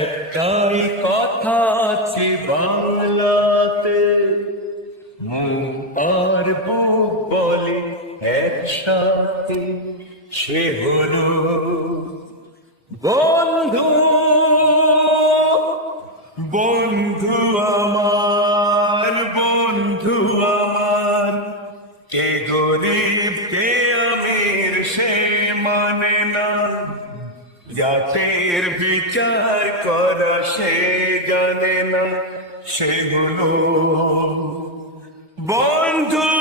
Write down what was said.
একটাই কথা আছে বাংলাতে, আর বুক বলে একসাথে, সে হলো বন্ধু। বন্ধু আমার, বন্ধু আমার, কে গরিব কে আমির সে মানে না, জাতের বিচার করা সে জানে না, সেগুলো বন্ধু।